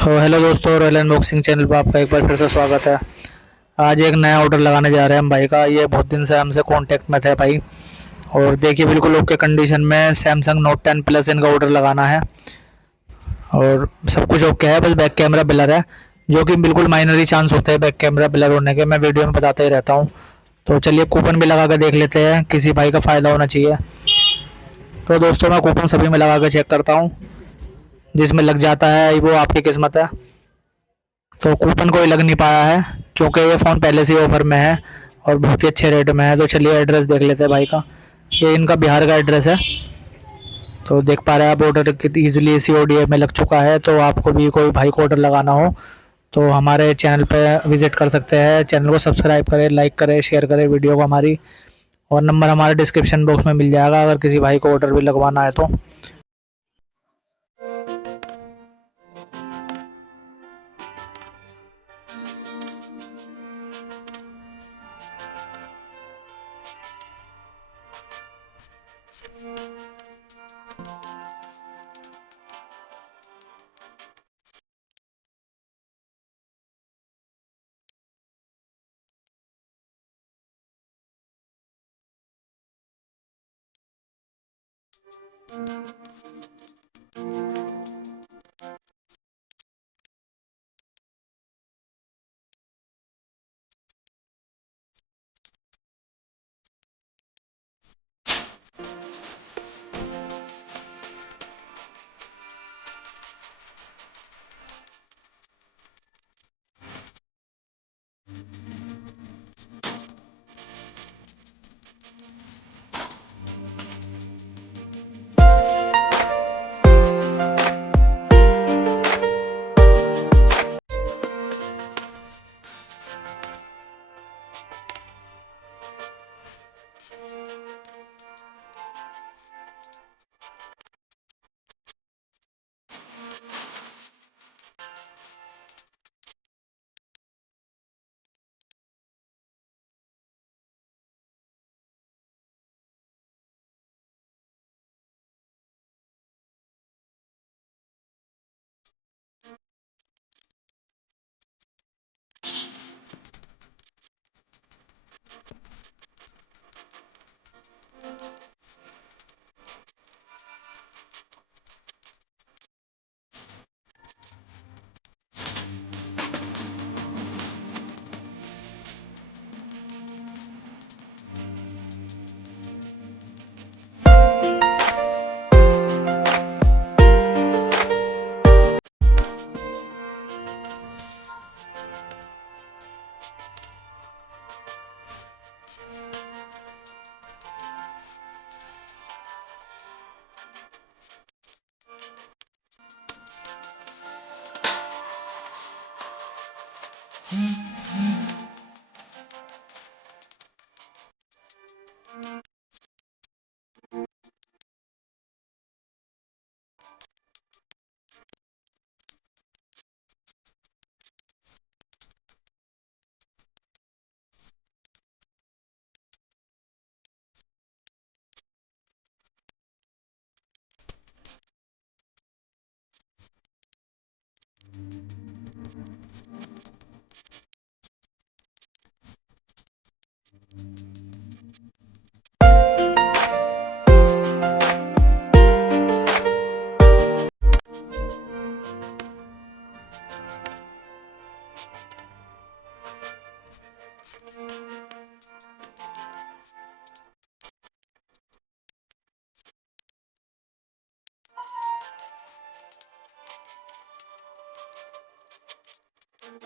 Hello दोस्तों, royal unboxing channel पर आपका एक बार फिर से स्वागत है। आज एक नया ऑर्डर लगाने जा रहे हैं हम भाई का। ये बहुत दिन से हमसे कांटेक्ट में थे भाई। और देखिए बिल्कुल ओके कंडीशन में सैमसंग नोट 10 प्लस इनका ऑर्डर लगाना है। और सब कुछ ओके है, बस बैक कैमरा ब्लर है, जो कि बिल्कुल माइनर ही चांस होते हैं बैक कैमरा ब्लर होने के। मैं वीडियो में बताता ही रहता हूँ। तो चलिए कूपन भी लगा कर देख लेते हैं, किसी भाई का फ़ायदा होना चाहिए। तो दोस्तों मैं कूपन सभी में लगा कर चेक करता हूँ, जिसमें लग जाता है वो आपकी किस्मत है। तो कूपन कोई लग नहीं पाया है, क्योंकि ये फ़ोन पहले से ही ऑफर में है और बहुत ही अच्छे रेट में है। तो चलिए एड्रेस देख लेते हैं भाई का। ये इनका बिहार का एड्रेस है। तो देख पा रहे हैं आप, ऑर्डर कितनी ईजिली COD में लग चुका है। तो आपको भी कोई भाई को ऑर्डर लगाना हो तो हमारे चैनल पे विज़िट कर सकते हैं। चैनल को सब्सक्राइब करें, लाइक करें, शेयर करें वीडियो को हमारी। और नंबर हमारे डिस्क्रिप्शन बॉक्स में मिल जाएगा अगर किसी भाई को ऑर्डर भी लगवाना है तो।